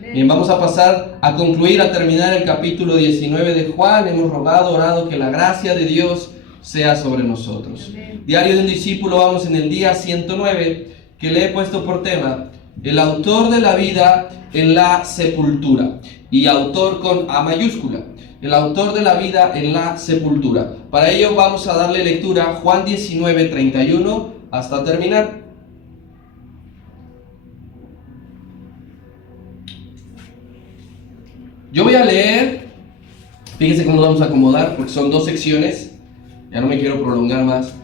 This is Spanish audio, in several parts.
Bien, vamos a pasar a concluir, a terminar el capítulo 19 de Juan. Hemos rogado, orado que la gracia de Dios sea sobre nosotros. Diario de un discípulo, vamos en el día 109, que le he puesto por tema el autor de la vida en la sepultura, y autor con A mayúscula, el autor de la vida en la sepultura. Para ello vamos a darle lectura a Juan 19, 31 hasta terminar. Yo voy a leer, fíjense cómo nos vamos a acomodar, porque son dos secciones, ya no me quiero prolongar más.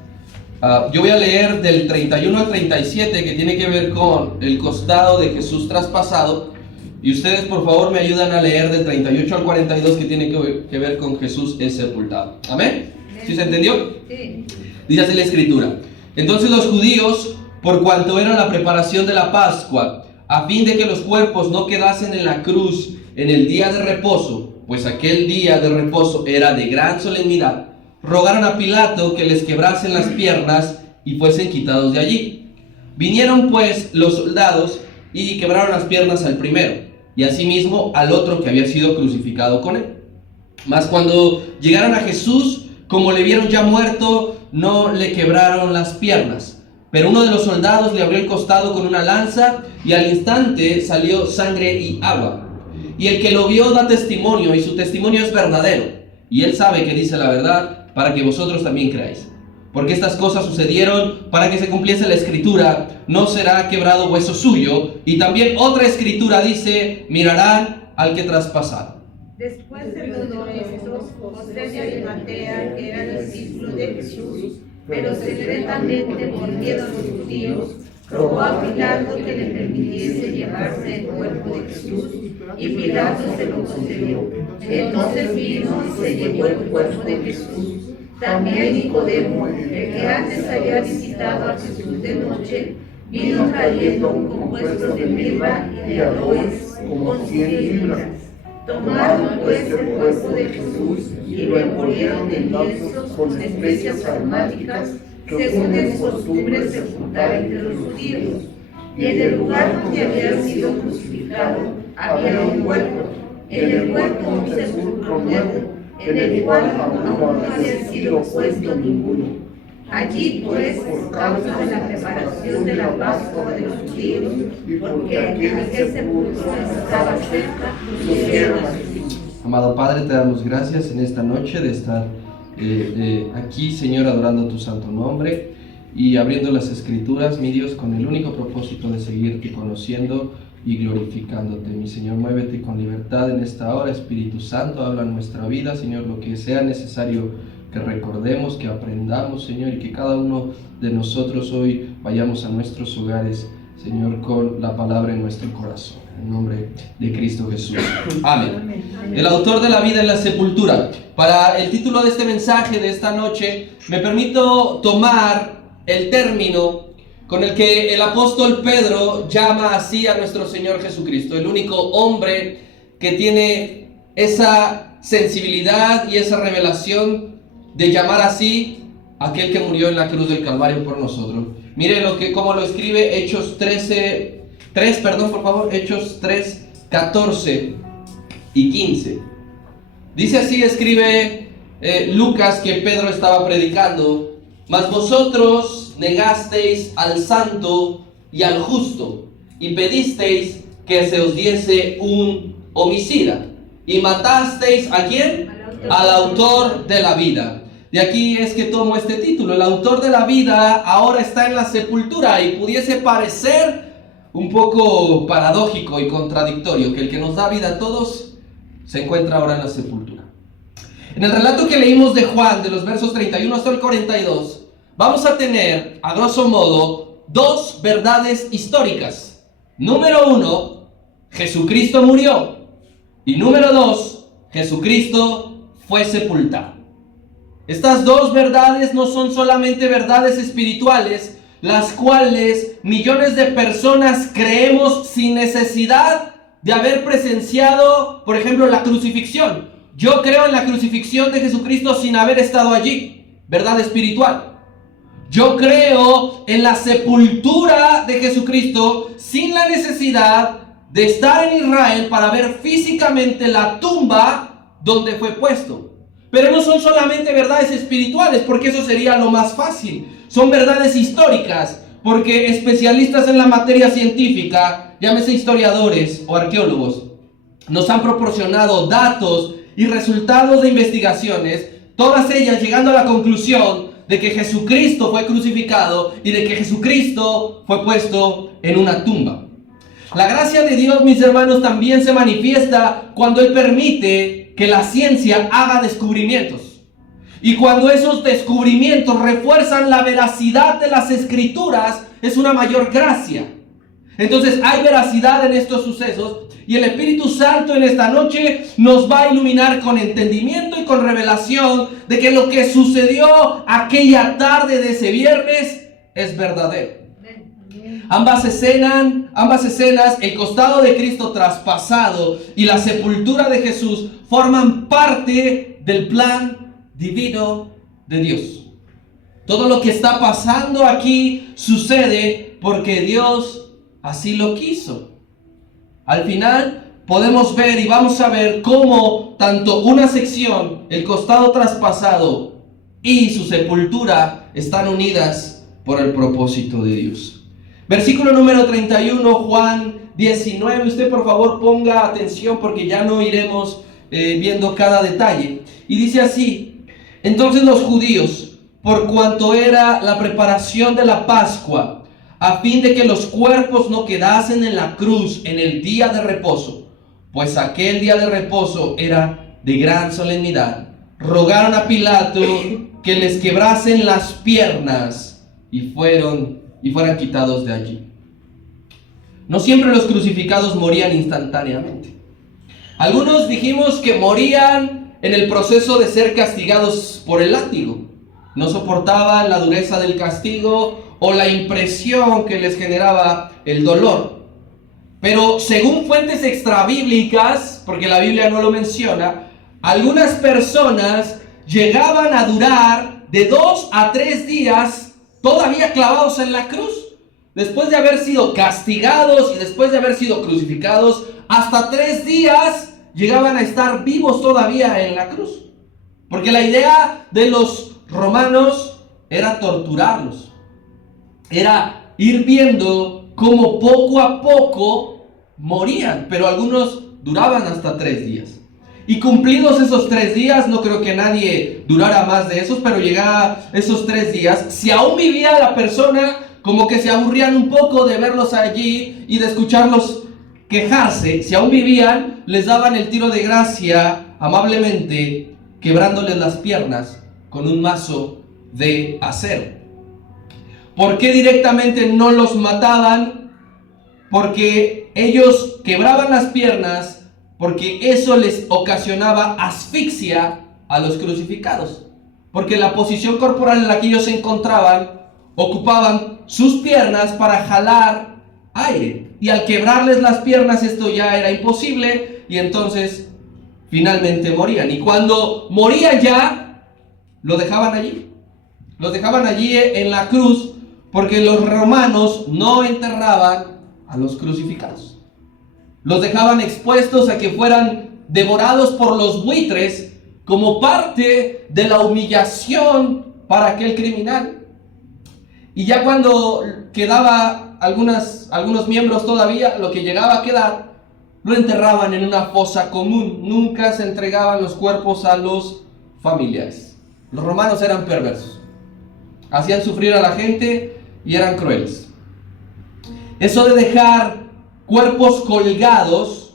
Yo voy a leer del 31 al 37, que tiene que ver con el costado de Jesús traspasado, y ustedes por favor me ayudan a leer del 38 al 42, que tiene que ver con Jesús es sepultado. ¿Amén? ¿Sí se entendió? Sí. Dice así la Escritura: entonces los judíos, por cuanto era la preparación de la Pascua, a fin de que los cuerpos no quedasen en la cruz en el día de reposo, pues aquel día de reposo era de gran solemnidad, rogaron a Pilato que les quebrasen las piernas y fuesen quitados de allí. Vinieron pues los soldados y quebraron las piernas al primero, y asimismo al otro que había sido crucificado con él. Mas cuando llegaron a Jesús, como le vieron ya muerto, no le quebraron las piernas. Pero uno de los soldados le abrió el costado con una lanza, y al instante salió sangre y agua. Y el que lo vio da testimonio, y su testimonio es verdadero, y él sabe que dice la verdad, para que vosotros también creáis. Porque estas cosas sucedieron para que se cumpliese la escritura: no será quebrado hueso suyo. Y también otra escritura dice: mirarán al que traspasaron. Después de todo esto, José de Arimatea, que era discípulo de Jesús, pero secretamente por miedo a los judíos, rogó a Pilato que le permitiese llevarse el cuerpo de Jesús, y Pilato se lo concedió. Entonces vino y se llevó el cuerpo de Jesús. También Nicodemo, el que antes había visitado a Jesús de noche, vino trayendo un compuesto de mirra y de aloes con 100 libras. Tomaron pues el cuerpo de Jesús y lo envolvieron en lienzos con especias aromáticas, según es costumbre sepultar entre los judíos. Y en el lugar donde había sido crucificado había un huerto, en el huerto un sepulcro nuevo, en el cual aún no había sido puesto ninguno. Allí pues, por causa de la preparación de la Pascua de los judíos, porque aquel sepulcro estaba cerca, pusieron a Jesús. Amado Padre, te damos gracias en esta noche de estar aquí, Señor, adorando tu santo nombre y abriendo las Escrituras, mi Dios, con el único propósito de seguirte conociendo y glorificándote. Mi Señor, muévete con libertad en esta hora. Espíritu Santo, habla en nuestra vida, Señor, lo que sea necesario que recordemos, que aprendamos, Señor, y que cada uno de nosotros hoy vayamos a nuestros hogares, Señor, con la palabra en nuestro corazón. En nombre de Cristo Jesús. Amén. El autor de la vida en la sepultura. Para el título de este mensaje de esta noche, me permito tomar el término con el que el apóstol Pedro llama así a nuestro Señor Jesucristo, el único hombre que tiene esa sensibilidad y esa revelación de llamar así a aquel que murió en la cruz del Calvario por nosotros. Mire cómo lo escribe Hechos 3, 14 y 15. Dice así, escribe Lucas, que Pedro estaba predicando: mas vosotros negasteis al santo y al justo, y pedisteis que se os diese un homicida, y matasteis ¿a quién? Al autor de la vida. De aquí es que tomo este título. El autor de la vida ahora está en la sepultura, y pudiese parecer un poco paradójico y contradictorio que el que nos da vida a todos se encuentra ahora en la sepultura. En el relato que leímos de Juan, de los versos 31 hasta el 42, vamos a tener, a grosso modo, dos verdades históricas. Número uno, Jesucristo murió. Y número dos, Jesucristo fue sepultado. Estas dos verdades no son solamente verdades espirituales, las cuales millones de personas creemos sin necesidad de haber presenciado, por ejemplo, la crucifixión. Yo creo en la crucifixión de Jesucristo sin haber estado allí, verdad espiritual. Yo creo en la sepultura de Jesucristo sin la necesidad de estar en Israel para ver físicamente la tumba donde fue puesto. Pero no son solamente verdades espirituales, porque eso sería lo más fácil. Son verdades históricas, porque especialistas en la materia científica, llámese historiadores o arqueólogos, nos han proporcionado datos y resultados de investigaciones, todas ellas llegando a la conclusión de que Jesucristo fue crucificado y de que Jesucristo fue puesto en una tumba. La gracia de Dios, mis hermanos, también se manifiesta cuando Él permite que la ciencia haga descubrimientos. Y cuando esos descubrimientos refuerzan la veracidad de las Escrituras, es una mayor gracia. Entonces hay veracidad en estos sucesos y el Espíritu Santo en esta noche nos va a iluminar con entendimiento y con revelación de que lo que sucedió aquella tarde de ese viernes es verdadero. Ambas escenas, el costado de Cristo traspasado y la sepultura de Jesús, forman parte del plan divino de Dios. Todo lo que está pasando aquí sucede porque Dios así lo quiso. Al final podemos ver y vamos a ver cómo tanto una sección, el costado traspasado y su sepultura están unidas por el propósito de Dios. Versículo número 31, Juan 19. Usted por favor ponga atención porque ya no iremos viendo cada detalle. Y dice así: entonces los judíos, por cuanto era la preparación de la Pascua, a fin de que los cuerpos no quedasen en la cruz en el día de reposo, pues aquel día de reposo era de gran solemnidad, rogaron a Pilato que les quebrasen las piernas y fueran quitados de allí. No siempre los crucificados morían instantáneamente. Algunos dijimos que morían en el proceso de ser castigados por el látigo. No soportaban la dureza del castigo o la impresión que les generaba el dolor. Pero según fuentes extrabíblicas, porque la Biblia no lo menciona, algunas personas llegaban a durar de 2 a 3 días todavía clavados en la cruz. Después de haber sido castigados y después de haber sido crucificados, hasta 3 días llegaban a estar vivos todavía en la cruz. Porque la idea de los romanos era torturarlos. Era ir viendo cómo poco a poco morían, pero algunos duraban hasta 3 días. Y cumplidos esos 3 días, no creo que nadie durara más de esos, pero llegaba esos 3 días, si aún vivía la persona, como que se aburrían un poco de verlos allí y de escucharlos quejarse. Si aún vivían, les daban el tiro de gracia amablemente, quebrándoles las piernas con un mazo de acero. ¿Por qué directamente no los mataban? Porque ellos quebraban las piernas, porque eso les ocasionaba asfixia a los crucificados. Porque la posición corporal en la que ellos se encontraban, ocupaban sus piernas para jalar aire. Y al quebrarles las piernas esto ya era imposible y entonces finalmente morían. Y cuando morían ya, lo dejaban allí. Los dejaban allí en la cruz porque los romanos no enterraban a los crucificados. Los dejaban expuestos a que fueran devorados por los buitres como parte de la humillación para aquel criminal. Y ya cuando quedaba algunos miembros todavía, lo que llegaba a quedar, lo enterraban en una fosa común. Nunca se entregaban los cuerpos a los familiares. Los romanos eran perversos. Hacían sufrir a la gente y eran crueles. Eso de dejar cuerpos colgados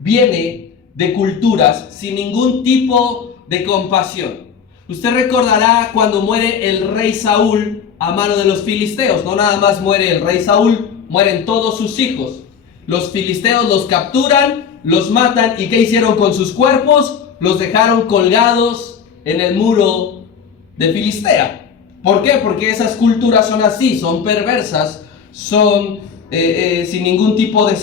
viene de culturas sin ningún tipo de compasión. Usted recordará cuando muere el rey Saúl a mano de los filisteos. No nada más muere el rey Saúl, mueren todos sus hijos. Los filisteos los capturan, los matan. ¿Y qué hicieron con sus cuerpos? Los dejaron colgados en el muro de Filistea. ¿Por qué? Porque esas culturas son así, son perversas, son sin ningún tipo de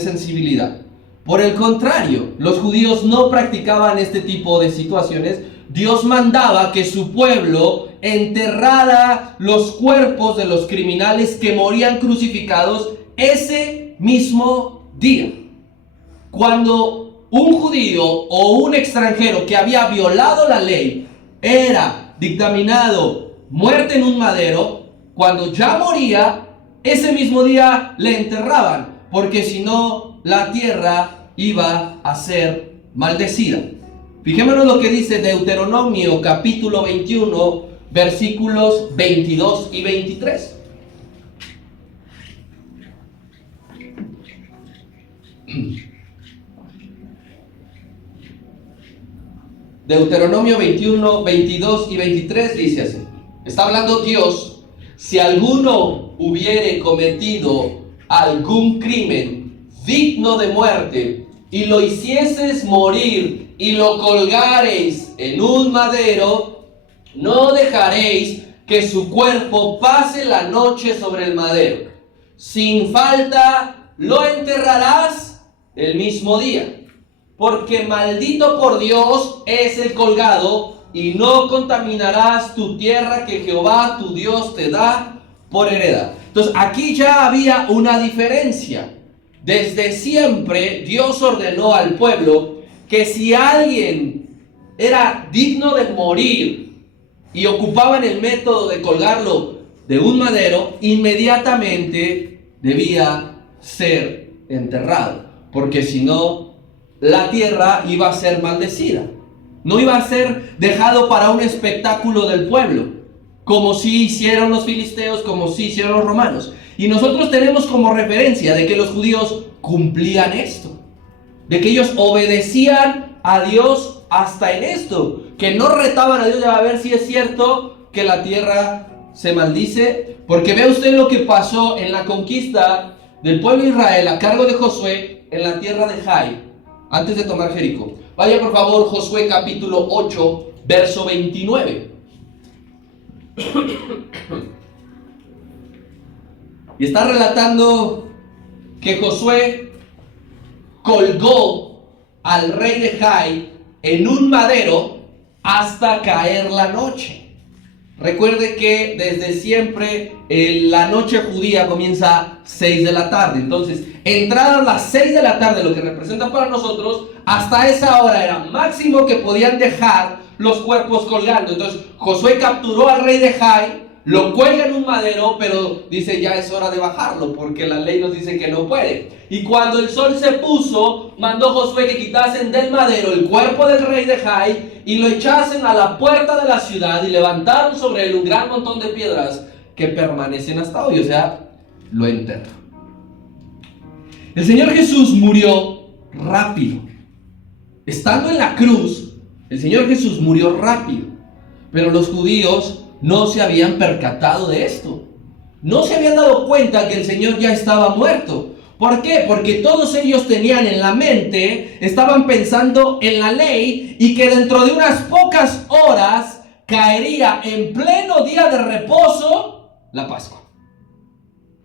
sensibilidad. Por el contrario, los judíos no practicaban este tipo de situaciones. Dios mandaba que su pueblo enterrara los cuerpos de los criminales que morían crucificados ese mismo día. Cuando un judío o un extranjero que había violado la ley era dictaminado muerte en un madero, cuando ya moría, ese mismo día le enterraban, porque si no, la tierra iba a ser maldecida. Fijémonos lo que dice Deuteronomio capítulo 21, versículos 22 y 23. Deuteronomio 21, 22 y 23 dice así. Está hablando Dios: si alguno hubiere cometido algún crimen digno de muerte y lo hicieses morir y lo colgareis en un madero, no dejaréis que su cuerpo pase la noche sobre el madero. Sin falta lo enterrarás el mismo día, porque maldito por Dios es el colgado, y no contaminarás tu tierra que Jehová tu Dios te da por heredad. Entonces aquí ya había una diferencia. Desde siempre Dios ordenó al pueblo que si alguien era digno de morir y ocupaban el método de colgarlo de un madero, inmediatamente debía ser enterrado, porque si no, la tierra iba a ser maldecida. No iba a ser dejado para un espectáculo del pueblo, como si hicieron los filisteos, como si hicieron los romanos. Y nosotros tenemos como referencia de que los judíos cumplían esto, de que ellos obedecían a Dios hasta en esto, que no retaban a Dios a ver si es cierto que la tierra se maldice, porque vea usted lo que pasó en la conquista del pueblo de Israel a cargo de Josué en la tierra de Jai, antes de tomar Jericó. Vaya por favor, Josué capítulo 8, verso 29. Y está relatando que Josué colgó al rey de Jai en un madero hasta caer la noche. Recuerde que desde siempre la noche judía comienza a 6 de la tarde. Entonces, entradas las 6 de la tarde, lo que representa para nosotros, hasta esa hora era máximo que podían dejar los cuerpos colgando. Entonces, Josué capturó al rey de Jai, lo cuelga en un madero, pero dice ya es hora de bajarlo, porque la ley nos dice que no puede. Y cuando el sol se puso, mandó Josué que quitasen del madero el cuerpo del rey de Jai y lo echasen a la puerta de la ciudad, y levantaron sobre él un gran montón de piedras que permanecen hasta hoy, o sea, lo enterró. El Señor Jesús murió rápido. Estando en la cruz, el Señor Jesús murió rápido, pero los judíos no se habían percatado de esto. No se habían dado cuenta que el Señor ya estaba muerto. ¿Por qué? Porque todos ellos tenían en la mente, estaban pensando en la ley, y que dentro de unas pocas horas caería en pleno día de reposo la Pascua.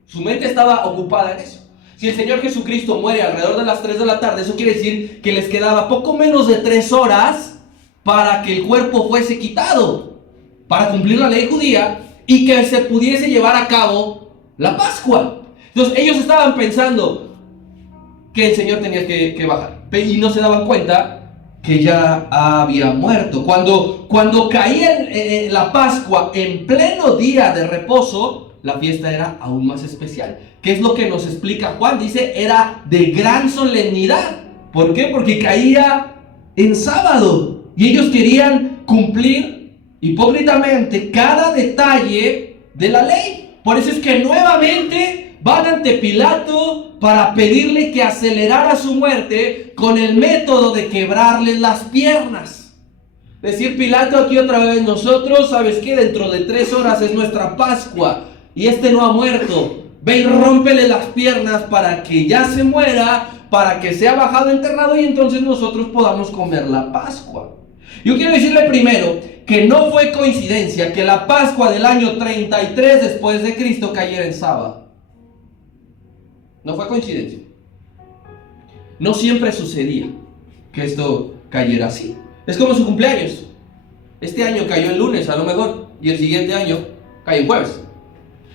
Su mente estaba ocupada en eso. Si el Señor Jesucristo muere alrededor de las 3 de la tarde, eso quiere decir que les quedaba poco menos de 3 horas para que el cuerpo fuese quitado, para cumplir la ley judía y que se pudiese llevar a cabo la Pascua. Entonces ellos estaban pensando que el Señor tenía que bajar, y no se daban cuenta que ya había muerto. Cuando caía la Pascua en pleno día de reposo, la fiesta era aún más especial. ¿Qué es lo que nos explica Juan? Dice, era de gran solemnidad. ¿Por qué? Porque caía en sábado y ellos querían cumplir hipócritamente cada detalle de la ley. Por eso es que nuevamente van ante Pilato para pedirle que acelerara su muerte con el método de quebrarles las piernas. Decir Pilato aquí otra vez, nosotros, ¿sabes qué? Dentro de 3 horas es nuestra Pascua y este no ha muerto. Ve y rómpele las piernas para que ya se muera, para que sea bajado, enterrado, y entonces nosotros podamos comer la Pascua. Yo quiero decirle primero que no fue coincidencia que la Pascua del año 33 después de Cristo cayera en sábado. No fue coincidencia. No siempre sucedía que esto cayera así. Es como su cumpleaños. Este año cayó el lunes a lo mejor, y el siguiente año cayó el jueves.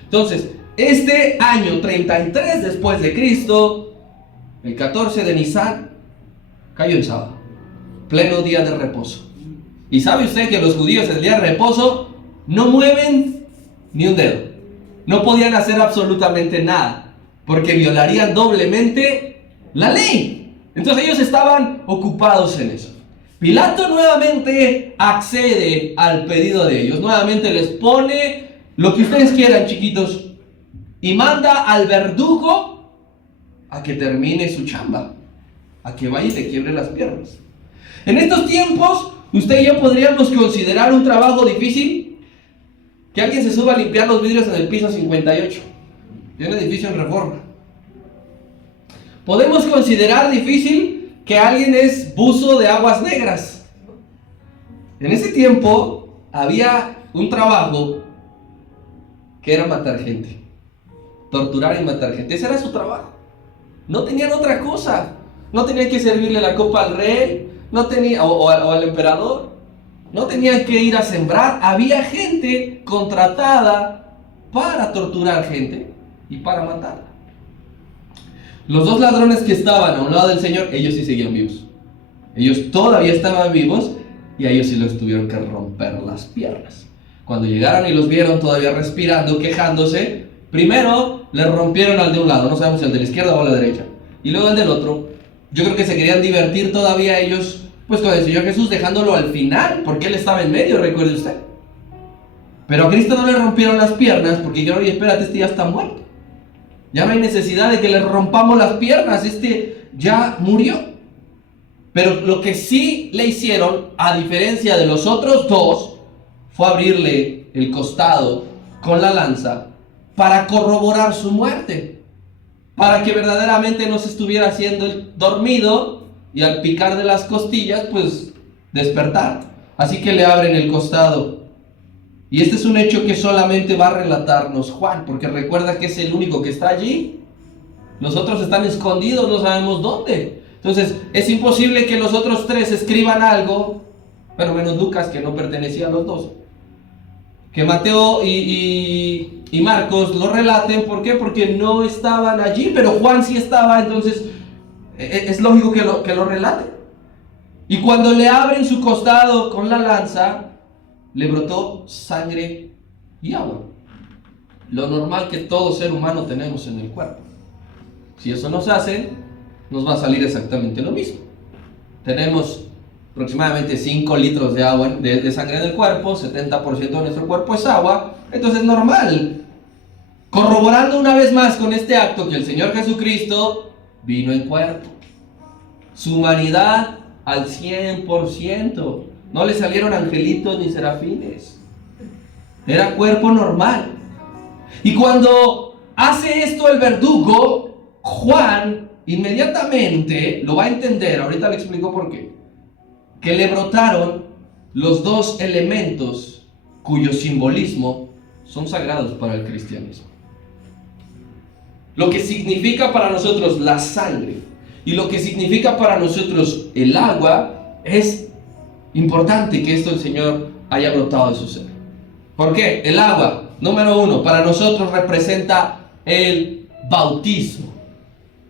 Entonces, este año 33 después de Cristo El 14 de Nisan cayó el sábado, pleno día de reposo. Y sabe usted que los judíos en el día de reposo no mueven ni un dedo. No podían hacer absolutamente nada, porque violarían doblemente la ley. Entonces ellos estaban ocupados en eso. Pilato nuevamente accede al pedido de ellos. Nuevamente les pone lo que ustedes quieran, chiquitos, y manda al verdugo a que termine su chamba, a que vaya y te quiebre las piernas. En estos tiempos, usted y yo podríamos considerar un trabajo difícil que alguien se suba a limpiar los vidrios en el piso 58 de un edificio en Reforma. Podemos considerar difícil que alguien es buzo de aguas negras. En ese tiempo había un trabajo que era matar gente, torturar y matar gente. Ese era su trabajo. No tenían otra cosa. No tenían que servirle la copa al rey, no tenía, o al emperador. No tenían que ir a sembrar. Había gente contratada para torturar gente y para matarla. Los dos ladrones que estaban a un lado del Señor, ellos sí seguían vivos. Ellos todavía estaban vivos y a ellos sí les tuvieron que romper las piernas. Cuando llegaron y los vieron todavía respirando, quejándose, primero les rompieron al de un lado, no sabemos si al de la izquierda o a la derecha, y luego al del otro. Yo creo que se querían divertir todavía ellos pues con el Señor Jesús, dejándolo al final, porque Él estaba en medio, recuerde usted. Pero a Cristo no le rompieron las piernas, porque dijeron, oye, espérate, este ya está muerto. Ya no hay necesidad de que le rompamos las piernas, este ya murió. Pero lo que sí le hicieron, a diferencia de los otros dos, fue abrirle el costado con la lanza para corroborar su muerte, para que verdaderamente no se estuviera haciendo el dormido y al picar de las costillas, pues despertar. Así que le abren el costado. Y este es un hecho que solamente va a relatarnos Juan, porque recuerda que es el único que está allí. Los otros están escondidos, no sabemos dónde. Entonces es imposible que los otros tres escriban algo, bueno, menos Lucas, que no pertenecía a los dos, que Mateo y Marcos lo relaten. ¿Por qué? Porque no estaban allí, pero Juan sí estaba, entonces es lógico que lo relate. Y cuando le abren su costado con la lanza, le brotó sangre y agua. Lo normal que todo ser humano tenemos en el cuerpo. Si eso nos hace, nos va a salir exactamente lo mismo. Tenemos aproximadamente 5 litros de agua, de sangre en el cuerpo, 70% de nuestro cuerpo es agua, entonces es normal. Corroborando una vez más con este acto que el Señor Jesucristo vino en cuerpo. Su humanidad al 100%. No le salieron angelitos ni serafines. Era cuerpo normal. Y cuando hace esto el verdugo, Juan inmediatamente lo va a entender. Ahorita le explico por qué. Que le brotaron los dos elementos cuyo simbolismo son sagrados para el cristianismo. Lo que significa para nosotros la sangre y lo que significa para nosotros el agua, es importante que esto el Señor haya brotado de su ser. ¿Por qué? El agua, número uno, para nosotros representa el bautismo.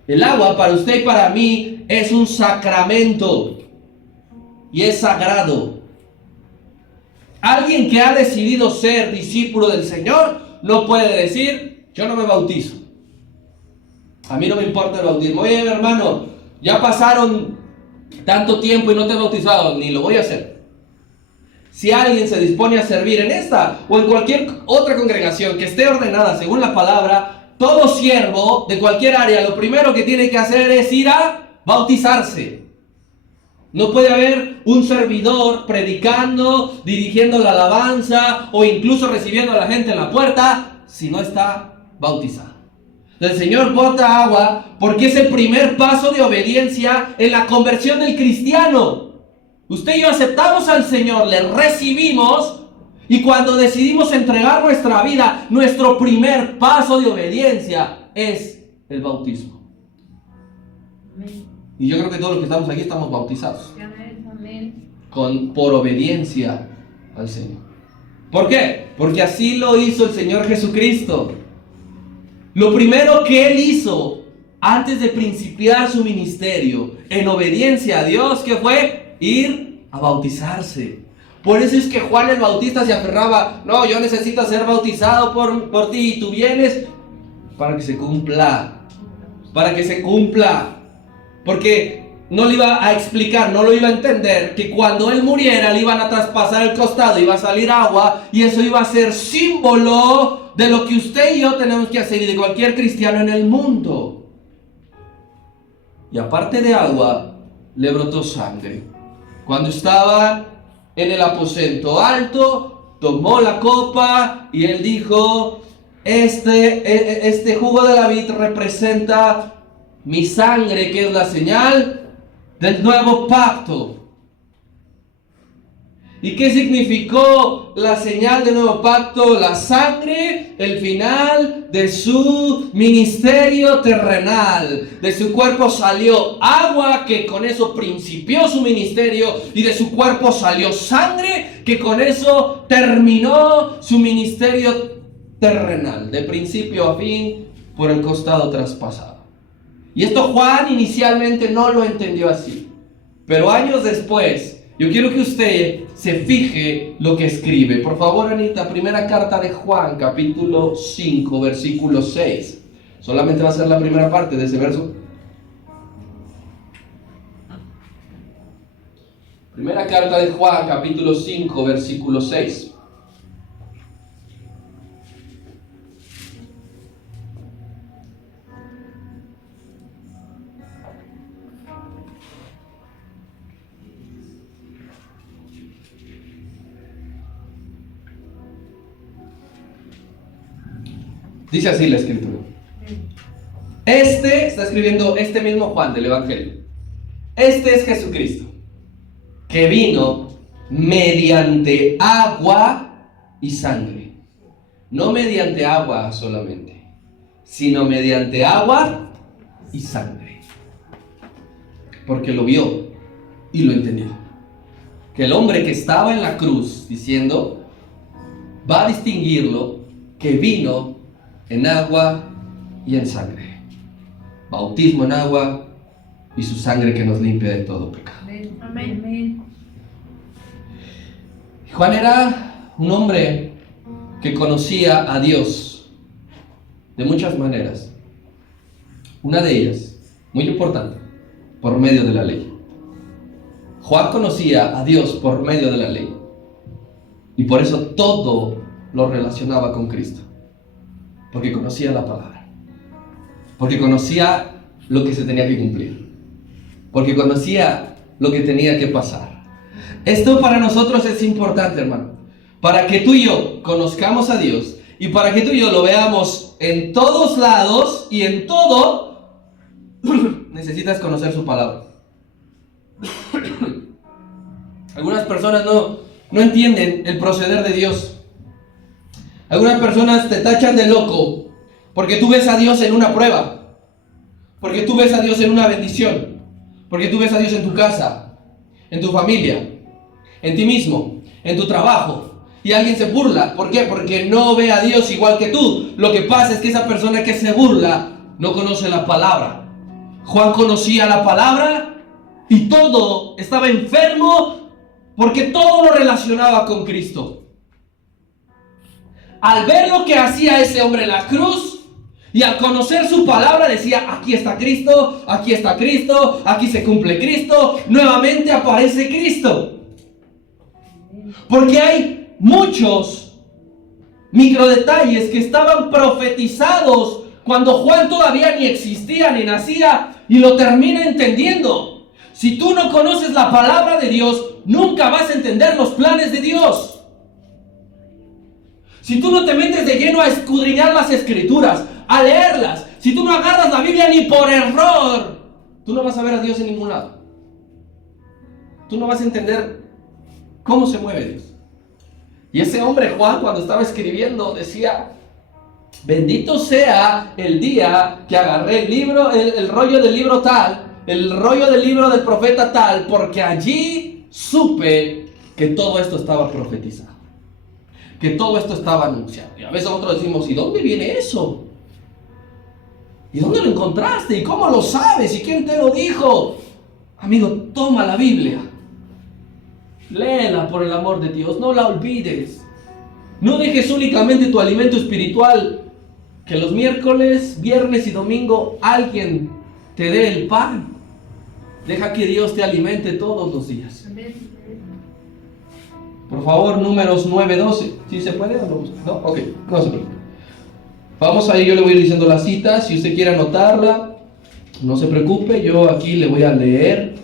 El agua para usted y para mí es un sacramento y es sagrado. Alguien que ha decidido ser discípulo del Señor no puede decir, yo no me bautizo. A mí no me importa el bautismo. Oye, hermano, ya pasaron tanto tiempo y no te he bautizado, ni lo voy a hacer. Si alguien se dispone a servir en esta o en cualquier otra congregación que esté ordenada según la palabra, todo siervo de cualquier área, lo primero que tiene que hacer es ir a bautizarse. No puede haber un servidor predicando, dirigiendo la alabanza o incluso recibiendo a la gente en la puerta si no está bautizado. El Señor bota agua porque es el primer paso de obediencia en la conversión del cristiano. Usted y yo aceptamos al Señor, le recibimos, y cuando decidimos entregar nuestra vida, nuestro primer paso de obediencia es el bautismo. Amén. Y yo creo que todos los que estamos aquí estamos bautizados. Amén. Por obediencia al Señor. ¿Por qué? Porque así lo hizo el Señor Jesucristo. Lo primero que Él hizo antes de principiar su ministerio, en obediencia a Dios, ¿qué fue? Ir a bautizarse. Por eso es que Juan el Bautista se aferraba, no, yo necesito ser bautizado por ti, y tú vienes para que se cumpla, porque no le iba a explicar, no lo iba a entender, que cuando él muriera le iban a traspasar el costado, iba a salir agua, y eso iba a ser símbolo de lo que usted y yo tenemos que hacer, y de cualquier cristiano en el mundo. Y aparte de agua, le brotó sangre. Cuando estaba en el aposento alto, tomó la copa y él dijo, este jugo de la vid representa mi sangre, que es la señal del nuevo pacto. ¿Y qué significó la señal del nuevo pacto? La sangre, el final de su ministerio terrenal. De su cuerpo salió agua, que con eso principió su ministerio, y de su cuerpo salió sangre, que con eso terminó su ministerio terrenal, de principio a fin, por el costado traspasado. Y esto Juan inicialmente no lo entendió así, pero años después, yo quiero que usted se fije lo que escribe. Por favor, Anita, primera carta de Juan, capítulo 5, versículo 6. Solamente va a ser la primera parte de ese verso. Primera carta de Juan, capítulo 5, versículo 6. Dice así la escritura. Está escribiendo este mismo Juan del Evangelio. Este es Jesucristo, que vino mediante agua y sangre. No mediante agua solamente, sino mediante agua y sangre. Porque lo vio y lo entendió. Que el hombre que estaba en la cruz diciendo, va a distinguirlo, que vino en agua y en sangre. Bautismo en agua y su sangre que nos limpia de todo pecado. Amén. Juan era un hombre que conocía a Dios de muchas maneras. Una de ellas, muy importante, por medio de la ley. Juan conocía a Dios por medio de la ley. Y por eso todo lo relacionaba con Cristo. Porque conocía la palabra. Porque conocía lo que se tenía que cumplir. Porque conocía lo que tenía que pasar. Esto para nosotros es importante, hermano. Para que tú y yo conozcamos a Dios y para que tú y yo lo veamos en todos lados y en todo, necesitas conocer su palabra. Algunas personas no entienden el proceder de Dios. Algunas personas te tachan de loco porque tú ves a Dios en una prueba, porque tú ves a Dios en una bendición, porque tú ves a Dios en tu casa, en tu familia, en ti mismo, en tu trabajo, y alguien se burla. ¿Por qué? Porque no ve a Dios igual que tú. Lo que pasa es que esa persona que se burla no conoce la palabra. Juan conocía la palabra y todo estaba enfermo porque todo lo relacionaba con Cristo. Al ver lo que hacía ese hombre en la cruz y al conocer su palabra decía, aquí está Cristo, aquí se cumple Cristo, nuevamente aparece Cristo. Porque hay muchos microdetalles que estaban profetizados cuando Juan todavía ni existía ni nacía y lo termina entendiendo. Si tú no conoces la palabra de Dios, nunca vas a entender los planes de Dios. Si tú no te metes de lleno a escudriñar las escrituras, a leerlas, si tú no agarras la Biblia ni por error, tú no vas a ver a Dios en ningún lado. Tú no vas a entender cómo se mueve Dios. Y ese hombre Juan, cuando estaba escribiendo, decía, bendito sea el día que agarré el libro, el rollo del libro tal, el rollo del libro del profeta tal, porque allí supe que todo esto estaba profetizado, que todo esto estaba anunciado. Y a veces nosotros decimos, ¿y dónde viene eso? ¿Y dónde lo encontraste? ¿Y cómo lo sabes? ¿Y quién te lo dijo? Amigo, toma la Biblia. Léela por el amor de Dios, no la olvides. No dejes únicamente tu alimento espiritual, que los miércoles, viernes y domingo alguien te dé el pan. Deja que Dios te alimente todos los días. Por favor, Números 9:12. ¿Sí se puede o no? ¿No? Ok, no se preocupe. Vamos ahí, yo le voy a ir diciendo la cita. Si usted quiere anotarla, no se preocupe, yo aquí le voy a leer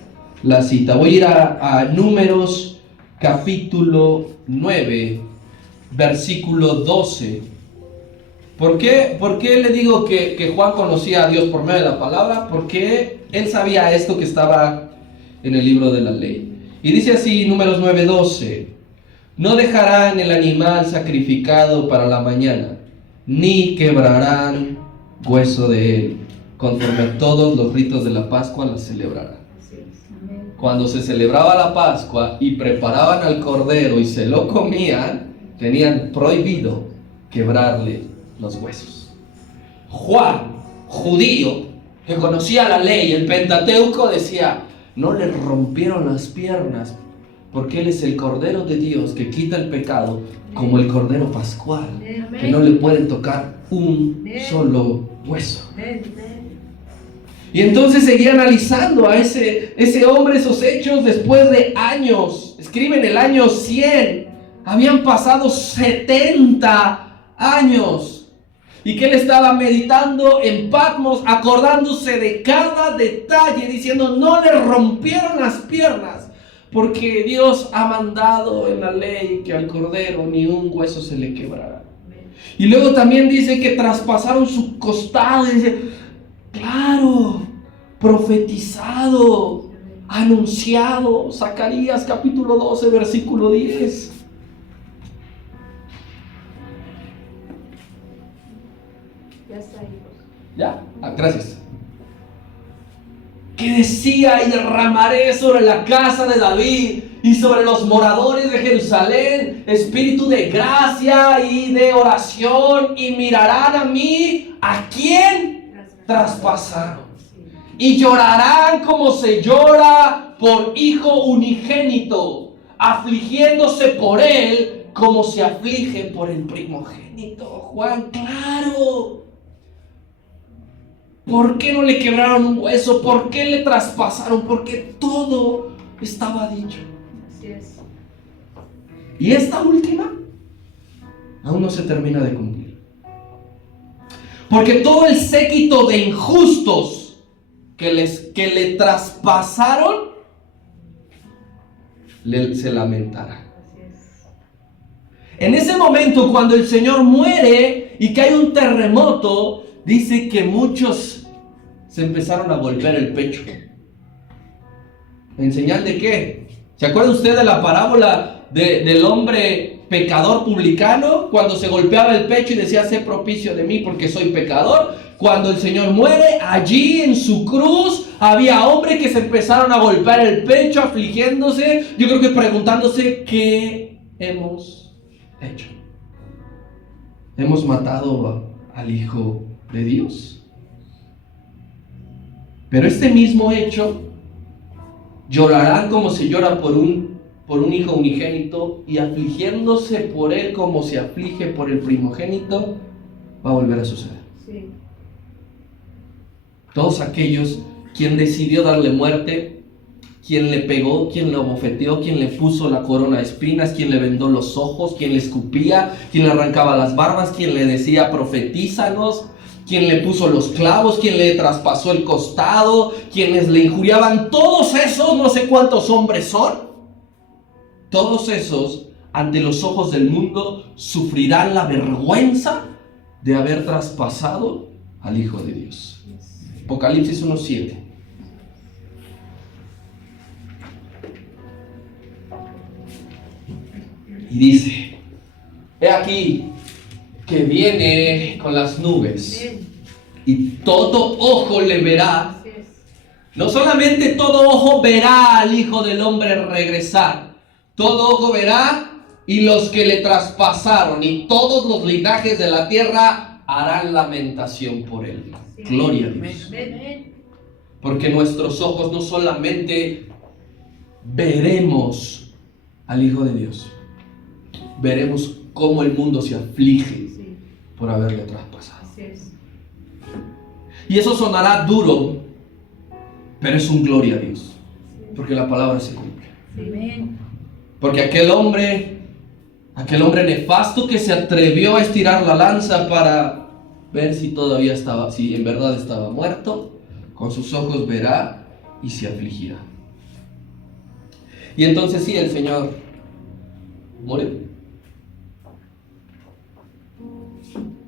la cita. Voy a ir a Números capítulo 9, versículo 12. ¿Por qué le digo que Juan conocía a Dios por medio de la palabra? Porque él sabía esto que estaba en el libro de la ley. Y dice así, Números 9:12: no dejarán el animal sacrificado para la mañana, ni quebrarán hueso de él, conforme a todos los ritos de la Pascua la celebrarán. Cuando se celebraba la Pascua y preparaban al cordero y se lo comían, tenían prohibido quebrarle los huesos. Juan, judío, que conocía la ley, el Pentateuco, decía: no le rompieron las piernas, porque Él es el Cordero de Dios que quita el pecado, como el Cordero Pascual, que no le pueden tocar un solo hueso. Y entonces seguía analizando a ese hombre, esos hechos, después de años. Escriben el año 100. Habían pasado 70 años. Y que él estaba meditando en Patmos, acordándose de cada detalle, diciendo: no le rompieron las piernas, porque Dios ha mandado en la ley que al cordero ni un hueso se le quebrará. Y luego también dice que traspasaron su costado. Y dice: claro, profetizado, anunciado. Zacarías capítulo 12, versículo 10. Ya está ahí. ¿Ya? Gracias. Que decía: y derramaré sobre la casa de David y sobre los moradores de Jerusalén espíritu de gracia y de oración, y mirarán a mí, ¿a quién? Traspasaron. Y llorarán como se llora por hijo unigénito, afligiéndose por él como se aflige por el primogénito. Juan, claro. ¿Por qué no le quebraron un hueso? ¿Por qué le traspasaron? Porque todo estaba dicho. Así es. Y esta última aún no se termina de cumplir. Porque todo el séquito de injustos que le traspasaron se lamentará. Así es. En ese momento, cuando el Señor muere y que hay un terremoto, dice que muchos se empezaron a golpear el pecho. ¿En señal de qué? ¿Se acuerda usted de la parábola del hombre pecador publicano? Cuando se golpeaba el pecho y decía: sé propicio de mí porque soy pecador. Cuando el Señor muere, allí en su cruz había hombres que se empezaron a golpear el pecho, afligiéndose, yo creo que preguntándose: ¿qué hemos hecho? ¿Hemos matado al Hijo de Dios? Pero este mismo hecho, llorarán como se llora por un hijo unigénito, y afligiéndose por él como se aflige por el primogénito, va a volver a suceder. Sí. Todos aquellos quien decidió darle muerte, quien le pegó, quien lo bofeteó, quien le puso la corona de espinas, quien le vendó los ojos, quien le escupía, quien le arrancaba las barbas, quien le decía: profetízanos, quien le puso los clavos, quien le traspasó el costado, quienes le injuriaban, todos esos, no sé cuántos hombres son, todos esos ante los ojos del mundo sufrirán la vergüenza de haber traspasado al Hijo de Dios. Apocalipsis 1:7. Y dice: he aquí que viene con las nubes, y todo ojo le verá. Así es. No solamente todo ojo verá al Hijo del Hombre regresar, todo ojo verá, y los que le traspasaron y todos los linajes de la tierra harán lamentación por él. Así Gloria a Dios. Amén. Porque nuestros ojos no solamente veremos al Hijo de Dios, veremos cómo el mundo se aflige Sí, por haberle traspasado. así es. Y eso sonará duro, pero es un gloria a Dios, porque la palabra se cumple. Amén. Porque aquel hombre nefasto que se atrevió a estirar la lanza para ver si todavía estaba, si en verdad estaba muerto, con sus ojos verá y se afligirá. Y entonces sí, el Señor murió.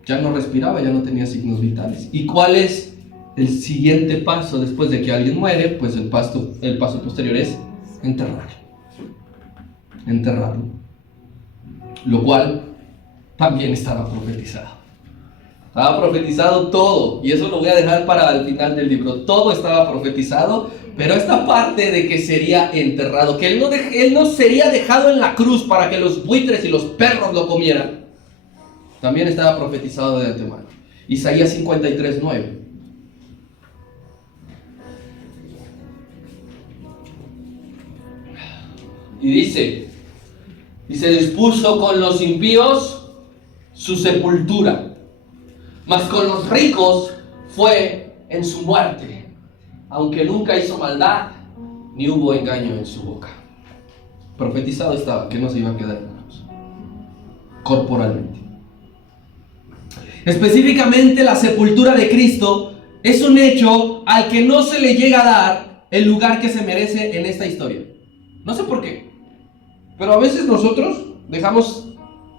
Ya no respiraba, ya no tenía signos vitales. ¿Y cuál es el siguiente paso después de que alguien muere? Pues el paso posterior es enterrarlo. Enterrarlo. Lo cual también estaba profetizado. Estaba profetizado todo, y eso lo voy a dejar para el final del libro. Todo estaba profetizado, pero esta parte de que sería enterrado, que él no sería dejado en la cruz para que los buitres y los perros lo comieran, también estaba profetizado de antemano. Isaías 53:9. Y dice, y se dispuso con los impíos su sepultura, mas con los ricos fue en su muerte, aunque nunca hizo maldad, ni hubo engaño en su boca. Profetizado estaba que no se iba a quedar en la cruz, corporalmente. Específicamente la sepultura de Cristo es un hecho al que no se le llega a dar el lugar que se merece en esta historia. No sé por qué, pero a veces nosotros dejamos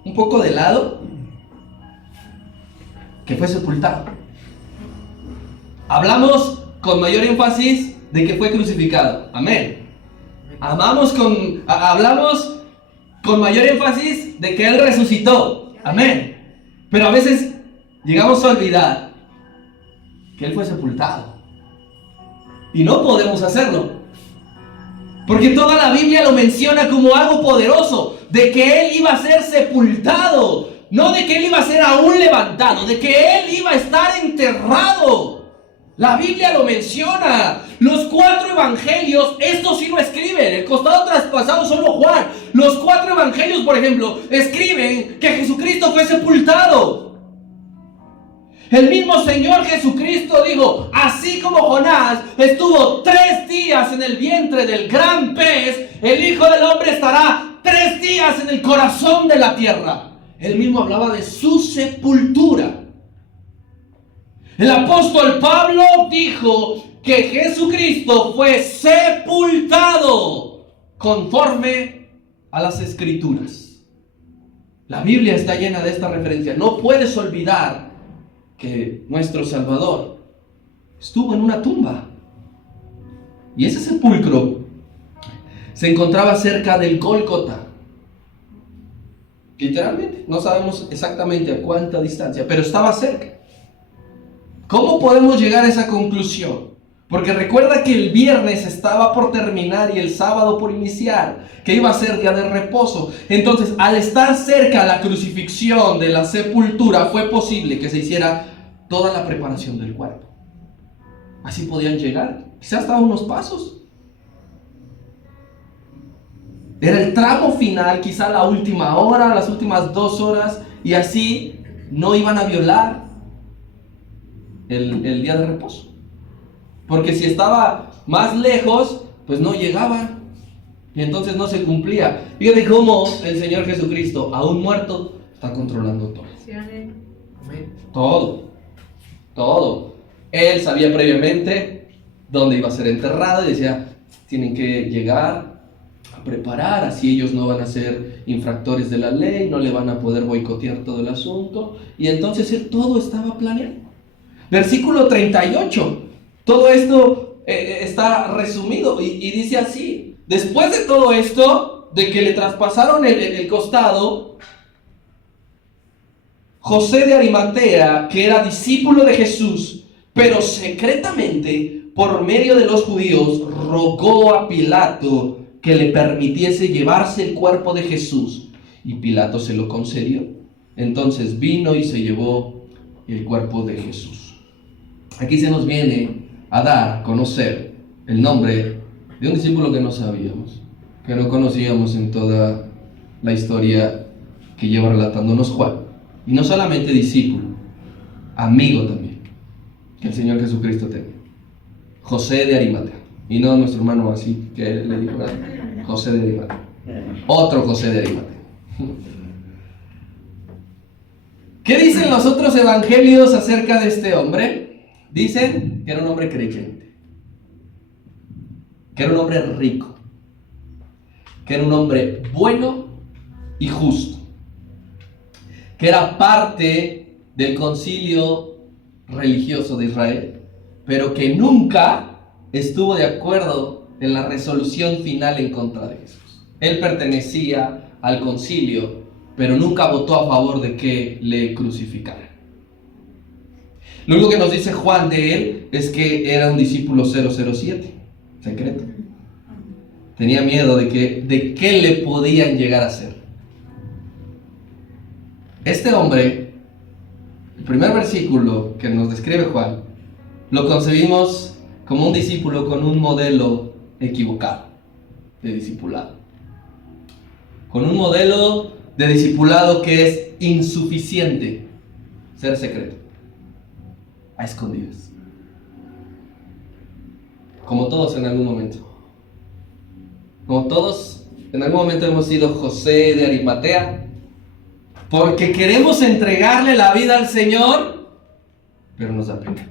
un poco de lado que fue sepultado. Hablamos con mayor énfasis de que fue crucificado. Amén. Hablamos con mayor énfasis de que Él resucitó. Amén. Pero a veces llegamos a olvidar que Él fue sepultado. Y no podemos hacerlo, porque toda la Biblia lo menciona como algo poderoso, de que Él iba a ser sepultado. No de que Él iba a ser aún levantado, de que Él iba a estar enterrado. La Biblia lo menciona. Los 4 evangelios, esto sí lo escriben. El costado traspasado solo Juan. Los 4 evangelios, por ejemplo, escriben que Jesucristo fue sepultado. El mismo Señor Jesucristo dijo, así como Jonás estuvo 3 días en el vientre del gran pez, el Hijo del Hombre estará 3 días en el corazón de la tierra. Él mismo hablaba de su sepultura. El apóstol Pablo dijo que Jesucristo fue sepultado conforme a las Escrituras. La Biblia está llena de esta referencia. No puedes olvidar que nuestro Salvador estuvo en una tumba. Y ese sepulcro se encontraba cerca del Gólgota. Literalmente, no sabemos exactamente a cuánta distancia, pero estaba cerca. ¿Cómo podemos llegar a esa conclusión? Porque recuerda que el viernes estaba por terminar y el sábado por iniciar, que iba a ser día de reposo. Entonces, al estar cerca la crucifixión de la sepultura, fue posible que se hiciera toda la preparación del cuerpo. Así podían llegar, quizás hasta unos pasos. Era el tramo final, quizá la última hora, las últimas 2 horas, y así no iban a violar el día de reposo. Porque si estaba más lejos, pues no llegaba, y entonces no se cumplía. Fíjate cómo el Señor Jesucristo, aún muerto, está controlando todo. Todo. Él sabía previamente dónde iba a ser enterrado y decía, tienen que llegar a preparar, así ellos no van a ser infractores de la ley, no le van a poder boicotear todo el asunto. Y entonces todo estaba planeado. Versículo 38. Todo esto está resumido y dice así: después de todo esto, de que le traspasaron el costado, José de Arimatea, que era discípulo de Jesús, pero secretamente por medio de los judíos, rogó a Pilato que le permitiese llevarse el cuerpo de Jesús, y Pilato se lo concedió. Entonces vino y se llevó el cuerpo de Jesús. aquí se nos viene a dar, a conocer el nombre de un discípulo que no sabíamos, que no conocíamos en toda la historia que lleva relatándonos Juan. Y no solamente discípulo, amigo también, que el Señor Jesucristo tenía. José de Arimatea. Y no nuestro hermano así, que él le dijo, José de Arimatea. Otro José de Arimatea. ¿Qué dicen los otros evangelios acerca de este hombre? Dicen que era un hombre creyente, que era un hombre rico, que era un hombre bueno y justo, que era parte del concilio religioso de Israel, pero que nunca estuvo de acuerdo en la resolución final en contra de Jesús. Él pertenecía al concilio, pero nunca votó a favor de que le crucificaran. Lo único que nos dice Juan de él es que era un discípulo 007, secreto. Tenía miedo de qué le podían llegar a hacer. Este hombre, el primer versículo que nos describe Juan, lo concebimos como un discípulo con un modelo equivocado de discipulado. Con un modelo de discipulado que es insuficiente, ser secreto, a escondidas. Como todos en algún momento. Como todos en algún momento hemos sido José de Arimatea, porque queremos entregarle la vida al Señor, pero nos da pena.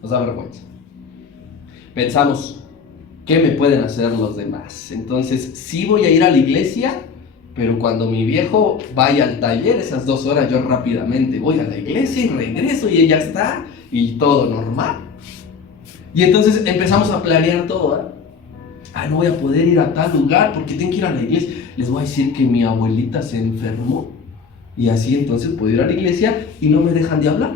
Nos da vergüenza. Pensamos, ¿qué me pueden hacer los demás? Entonces, sí voy a ir a la iglesia, pero cuando mi viejo vaya al taller, esas 2 horas, yo rápidamente voy a la iglesia y regreso y ella está, y todo normal. Y entonces empezamos a planear todo, ¿eh? No voy a poder ir a tal lugar porque tengo que ir a la iglesia. Les voy a decir que mi abuelita se enfermó, y así entonces puedo ir a la iglesia y no me dejan de hablar.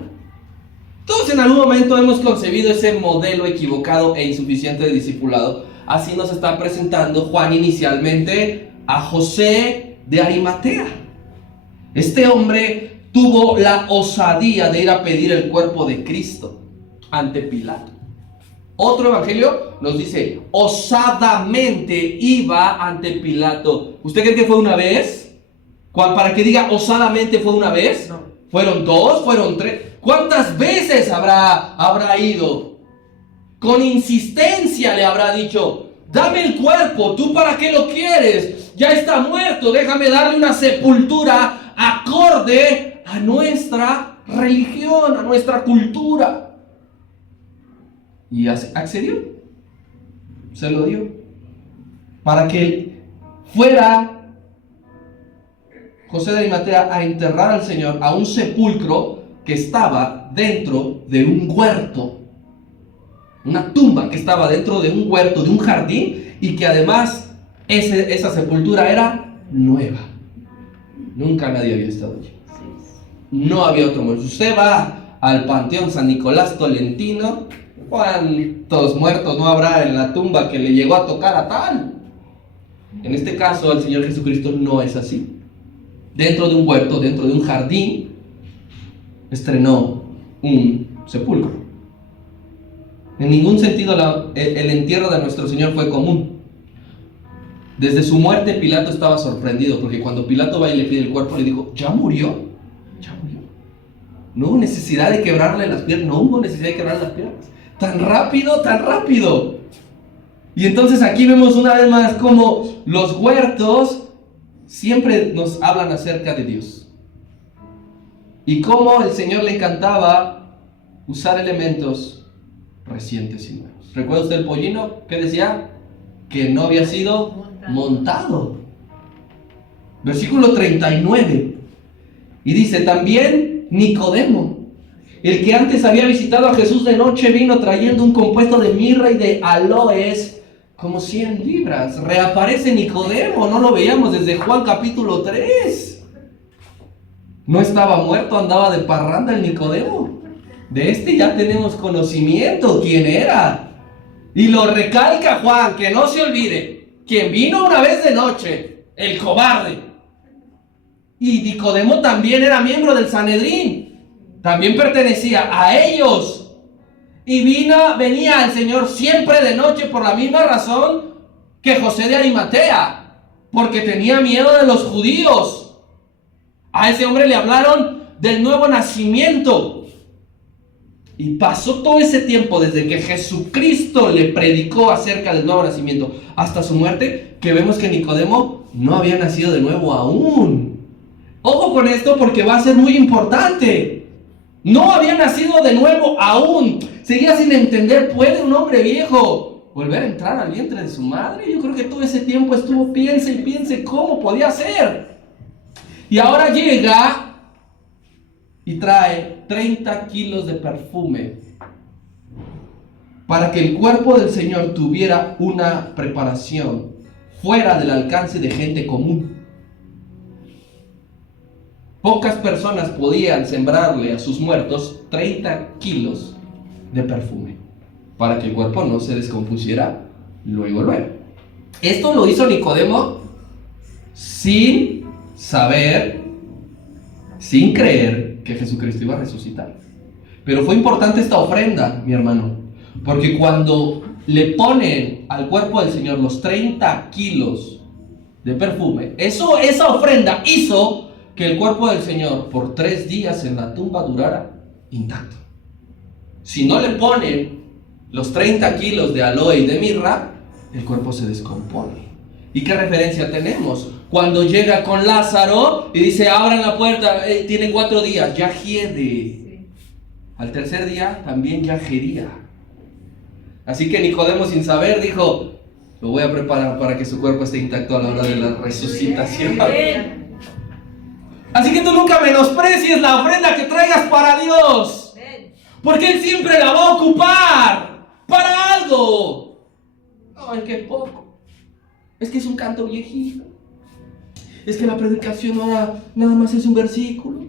Todos en algún momento hemos concebido ese modelo equivocado e insuficiente de discipulado. Así nos está presentando Juan inicialmente a José de Arimatea. Este hombre tuvo la osadía de ir a pedir el cuerpo de Cristo ante Pilato. Otro evangelio nos dice, osadamente iba ante Pilato. ¿Usted cree que fue una vez? Para que diga osadamente fue una vez. No. ¿Fueron 2? ¿Fueron 3? ¿Cuántas veces habrá ido? Con insistencia le habrá dicho, dame el cuerpo, ¿tú para qué lo quieres? Ya está muerto, déjame darle una sepultura acorde a nuestra religión, a nuestra cultura. Y accedió, se lo dio, para que fuera José de Arimatea a enterrar al Señor a un sepulcro que estaba dentro de un huerto, una tumba que estaba dentro de un huerto, de un jardín, y que además esa sepultura era nueva. Nunca nadie había estado allí. No había otro muerto. Usted va al Panteón San Nicolás Tolentino, ¿cuántos muertos no habrá en la tumba que le llegó a tocar a tal? En este caso, el Señor Jesucristo no es así. Dentro de un huerto, dentro de un jardín, estrenó un sepulcro. En ningún sentido el entierro de nuestro Señor fue común. Desde su muerte Pilato estaba sorprendido, porque cuando Pilato va y le pide el cuerpo, le dijo, ¿ya murió? ¿Ya murió? No hubo necesidad de quebrarle las piernas, no hubo necesidad de quebrarle las piernas. Tan rápido, tan rápido. Y entonces aquí vemos una vez más cómo los huertos siempre nos hablan acerca de Dios. Y cómo el Señor le encantaba usar elementos recientes y nuevos. ¿Recuerda usted el pollino? ¿Qué decía? Que no había sido montado. Versículo 39. Y dice, también Nicodemo, el que antes había visitado a Jesús de noche, vino trayendo un compuesto de mirra y de aloes, como 100 libras. Reaparece Nicodemo, no lo veíamos desde Juan capítulo 3. No estaba muerto, andaba de parranda el Nicodemo. De este ya tenemos conocimiento, quién era. Y lo recalca Juan, que no se olvide, quien vino una vez de noche, el cobarde. Y Nicodemo también era miembro del Sanedrín. también pertenecía a ellos. Y venía el Señor siempre de noche por la misma razón que José de Arimatea, porque tenía miedo de los judíos. A ese hombre le hablaron del nuevo nacimiento. Y pasó todo ese tiempo desde que Jesucristo le predicó acerca del nuevo nacimiento hasta su muerte, que vemos que Nicodemo no había nacido de nuevo aún. Ojo con esto porque va a ser muy importante. No había nacido de nuevo aún. Seguía sin entender, ¿puede un hombre viejo volver a entrar al vientre de su madre? Yo creo que todo ese tiempo estuvo piense y piense cómo podía ser. Y ahora llega y trae 30 kilos de perfume para que el cuerpo del Señor tuviera una preparación fuera del alcance de gente común. Pocas personas podían sembrarle a sus muertos 30 kilos de perfume para que el cuerpo no se descompusiera luego. Esto lo hizo Nicodemo sin saber, sin creer que Jesucristo iba a resucitar. Pero fue importante esta ofrenda, mi hermano, porque cuando le ponen al cuerpo del Señor los 30 kilos de perfume, esa ofrenda hizo que el cuerpo del Señor por 3 días en la tumba durara intacto. Si no le ponen los 30 kilos de aloe y de mirra, el cuerpo se descompone. ¿Y qué referencia tenemos? Cuando llega con Lázaro y dice, abran la puerta, tiene 4 días, ya hiede. Al tercer día también ya jedía. Así que Nicodemo, sin saber, dijo, lo voy a preparar para que su cuerpo esté intacto a la hora de la resucitación. Así que tú nunca menosprecies la ofrenda que traigas para Dios, porque Él siempre la va a ocupar para algo. No, es que es poco. Es que es un canto viejito. Es que la predicación ahora nada más es un versículo.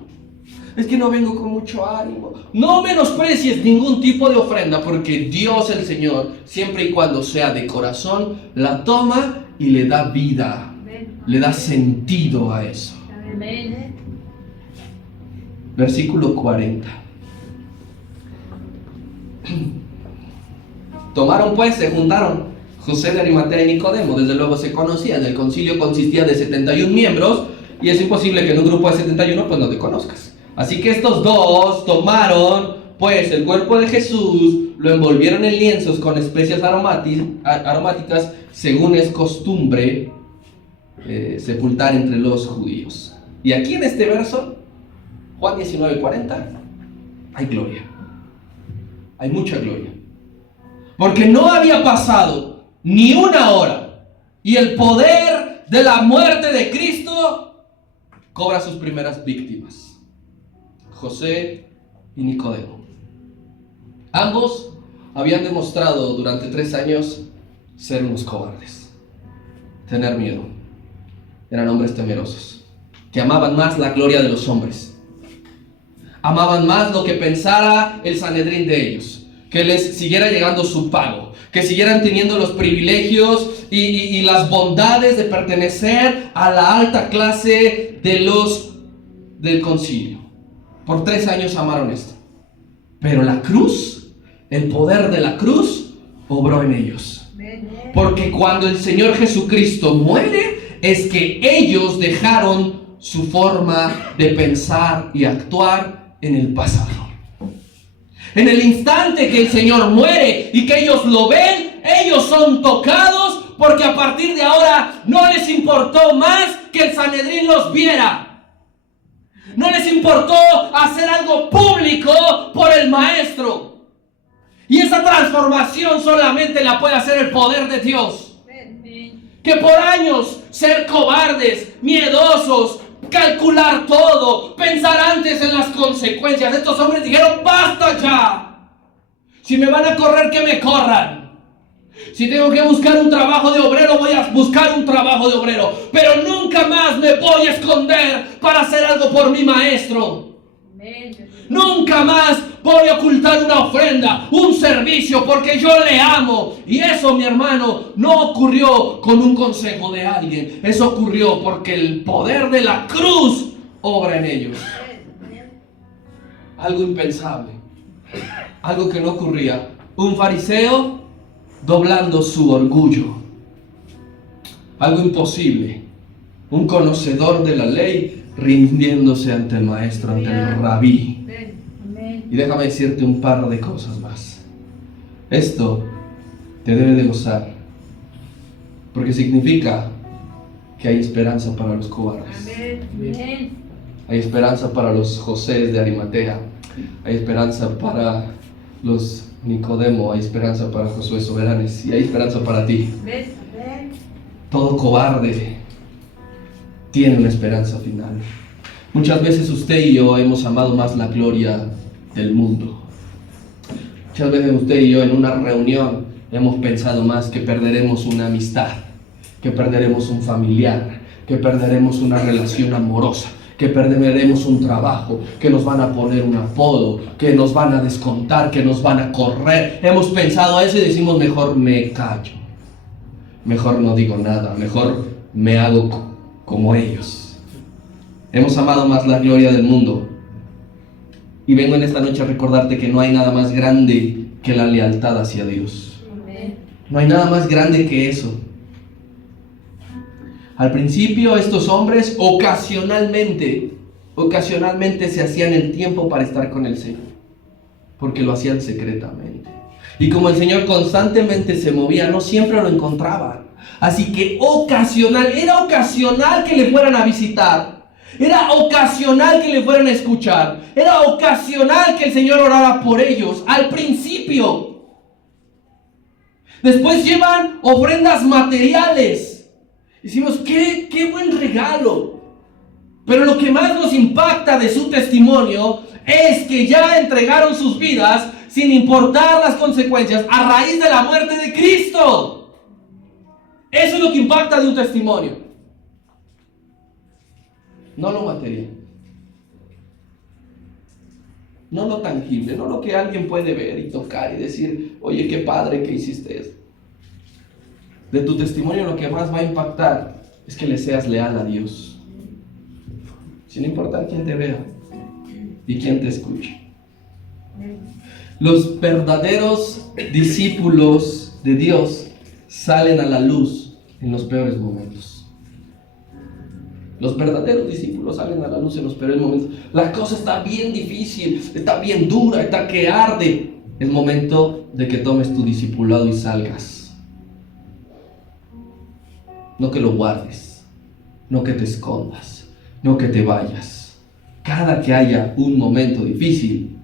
Es que no vengo con mucho ánimo. No menosprecies ningún tipo de ofrenda, porque Dios el Señor, siempre y cuando sea de corazón, la toma y le da vida. Le da sentido a eso. Versículo 40. Tomaron pues, se juntaron José de Arimatea y Nicodemo. Desde luego se conocían. El concilio consistía de 71 miembros y es imposible que en un grupo de 71 pues no te conozcas. Así que estos dos tomaron pues el cuerpo de Jesús, lo envolvieron en lienzos con especias aromáticas, según es costumbre sepultar entre los judíos. Y aquí en este verso, Juan 19:40, hay gloria. Hay mucha gloria. Porque no había pasado ni una hora y el poder de la muerte de Cristo cobra sus primeras víctimas. José y Nicodemo. Ambos habían demostrado durante 3 años ser unos cobardes, tener miedo. Eran hombres temerosos, que amaban más la gloria de los hombres. Amaban más lo que pensara el Sanedrín de ellos, que les siguiera llegando su pago, que siguieran teniendo los privilegios y las bondades de pertenecer a la alta clase del concilio. Por 3 años amaron esto. Pero la cruz, el poder de la cruz, obró en ellos. Porque cuando el Señor Jesucristo muere, es que ellos dejaron su forma de pensar y actuar en el pasado. En el instante que el Señor muere y que ellos lo ven, ellos son tocados, porque a partir de ahora no les importó más que el Sanedrín los viera. No les importó hacer algo público por el maestro. Y esa transformación solamente la puede hacer el poder de Dios. Que por años ser cobardes, miedosos, calcular todo, pensar antes en las consecuencias, estos hombres dijeron, basta ya. Si me van a correr, que me corran. Si tengo que buscar un trabajo de obrero, voy a buscar un trabajo de obrero. Pero nunca más me voy a esconder para hacer algo por mi maestro. Nunca más voy a ocultar una ofrenda, un servicio, porque yo le amo. Y eso, mi hermano, no ocurrió con un consejo de alguien. Eso ocurrió porque el poder de la cruz obra en ellos. algo impensable, algo que no ocurría. Un fariseo doblando su orgullo, algo imposible. Un conocedor de la ley rindiéndose ante el maestro, ante el rabí. Y déjame decirte un par de cosas más. Esto te debe de gozar, porque significa que hay esperanza para los cobardes. Hay esperanza para los Josés de Arimatea. Hay esperanza para los Nicodemo. Hay esperanza para Josué Soberanes. Y hay esperanza para ti. Todo cobarde tiene una esperanza final. Muchas veces usted y yo hemos amado más la gloria del mundo. Muchas veces usted y yo en una reunión hemos pensado más que perderemos una amistad, que perderemos un familiar, que perderemos una relación amorosa, que perderemos un trabajo, que nos van a poner un apodo, que nos van a descontar, que nos van a correr. Hemos pensado eso y decimos, mejor me callo, mejor no digo nada, mejor me hago como ellos. Hemos amado más la gloria del mundo. Y vengo en esta noche a recordarte que no hay nada más grande que la lealtad hacia Dios. No hay nada más grande que eso. Al principio estos hombres ocasionalmente se hacían el tiempo para estar con el Señor, porque lo hacían secretamente. Y como el Señor constantemente se movía, no siempre lo encontraban. Así que era ocasional que le fueran a visitar. Era ocasional que le fueran a escuchar. Era ocasional que el Señor oraba por ellos. Al principio. Después llevan ofrendas materiales. Decimos, qué buen regalo. Pero lo que más nos impacta de su testimonio es que ya entregaron sus vidas sin importar las consecuencias a raíz de la muerte de Cristo. Eso es lo que impacta de un testimonio. No lo material, no lo tangible, no lo que alguien puede ver y tocar y decir, oye, qué padre que hiciste eso. De tu testimonio lo que más va a impactar es que le seas leal a Dios, sin importar quién te vea y quién te escuche. Los verdaderos discípulos de Dios salen a la luz en los peores momentos. Los verdaderos discípulos salen a la luz en los peores momentos. La cosa está bien difícil, está bien dura, está que arde. Es momento de que tomes tu discipulado y salgas. No que lo guardes, no que te escondas, no que te vayas. Cada que haya un momento difícil,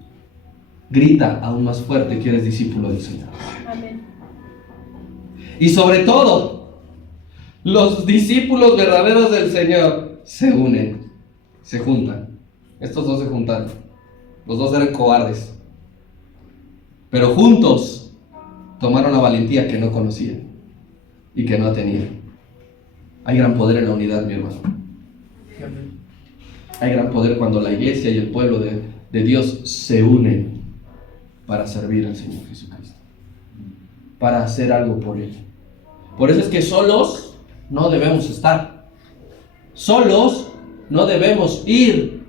grita aún más fuerte que eres discípulo del Señor. Amén. Y sobre todo, los discípulos verdaderos del Señor se unen, se juntan. Estos dos se juntaron. Los dos eran cobardes, pero juntos tomaron la valentía que no conocían y que no tenían. Hay gran poder en la unidad, mi hermano. Hay gran poder cuando la iglesia y el pueblo de Dios se unen para servir al Señor Jesucristo, para hacer algo por Él. Por eso es que solos no debemos estar. Solos no debemos ir.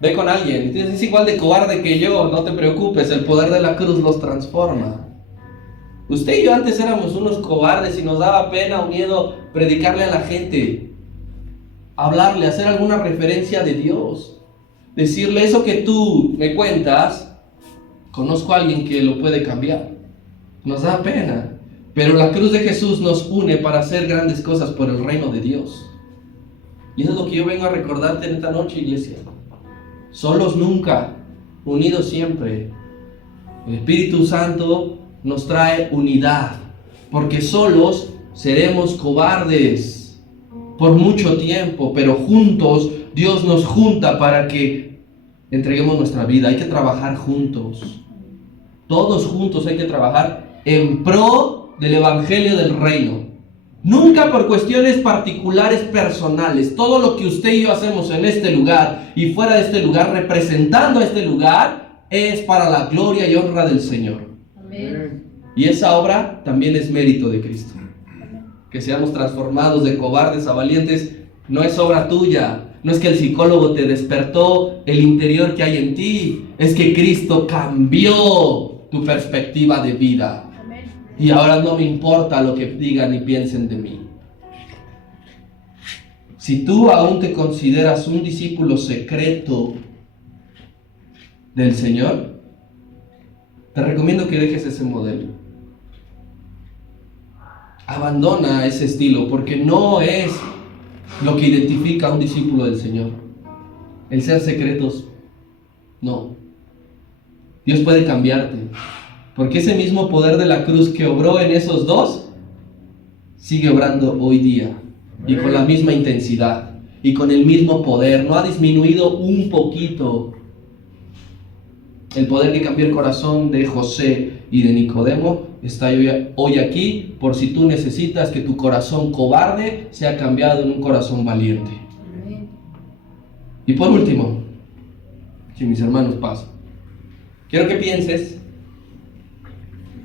Ve con alguien, es igual de cobarde que yo, no te preocupes, el poder de la cruz los transforma. Usted y yo antes éramos unos cobardes y nos daba pena o miedo predicarle a la gente, hablarle, hacer alguna referencia de Dios, decirle eso que tú me cuentas, conozco a alguien que lo puede cambiar. Nos da pena, pero la cruz de Jesús nos une para hacer grandes cosas por el reino de Dios. Y eso es lo que yo vengo a recordarte en esta noche, iglesia. Solos nunca, unidos siempre. El Espíritu Santo nos trae unidad, porque solos seremos cobardes por mucho tiempo, pero juntos Dios nos junta para que entreguemos nuestra vida. Hay que trabajar juntos. Todos juntos hay que trabajar en pro del Evangelio del Reino. Nunca por cuestiones particulares personales. Todo lo que usted y yo hacemos en este lugar y fuera de este lugar, representando a este lugar, es para la gloria y honra del Señor. Amén. Y esa obra también es mérito de Cristo. Que seamos transformados de cobardes a valientes no es obra tuya, No es que el psicólogo te despertó el interior que hay en ti. Es que Cristo cambió tu perspectiva de vida. Y ahora no me importa lo que digan y piensen de mí. Si tú aún te consideras un discípulo secreto del Señor, te recomiendo que dejes ese modelo. Abandona ese estilo, porque no es lo que identifica a un discípulo del Señor. El ser secretos, no. Dios puede cambiarte, porque ese mismo poder de la cruz que obró en esos dos, sigue obrando hoy día, y con la misma intensidad, y con el mismo poder. No ha disminuido un poquito el poder que cambió el corazón de José y de Nicodemo. Está hoy aquí por si tú necesitas que tu corazón cobarde sea cambiado en un corazón valiente. Y por último, si mis hermanos pasan, quiero que pienses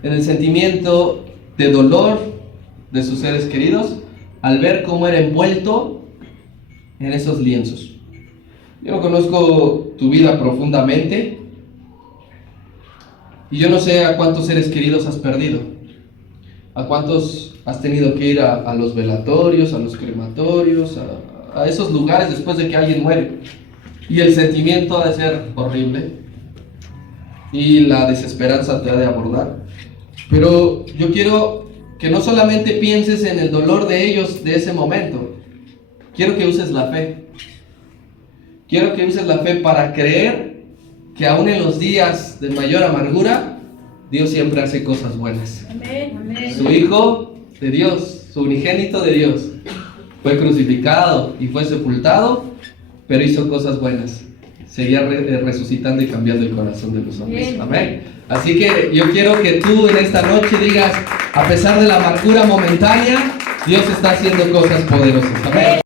en el sentimiento de dolor de sus seres queridos al ver cómo era envuelto en esos lienzos. Yo no conozco tu vida profundamente, y yo no sé a cuántos seres queridos has perdido, a cuántos has tenido que ir a los velatorios, a los crematorios, a esos lugares después de que alguien muere. Y el sentimiento ha de ser horrible, y la desesperanza te ha de abordar. Pero yo quiero que no solamente pienses en el dolor de ellos de ese momento, quiero que uses la fe. Quiero que uses la fe para creer que aún en los días de mayor amargura, Dios siempre hace cosas buenas. Amén. Su Hijo de Dios, su unigénito de Dios, fue crucificado y fue sepultado, pero hizo cosas buenas. Seguía resucitando y cambiando el corazón de los hombres. Amén. Así que yo quiero que tú en esta noche digas, a pesar de la amargura momentánea, Dios está haciendo cosas poderosas. Amén.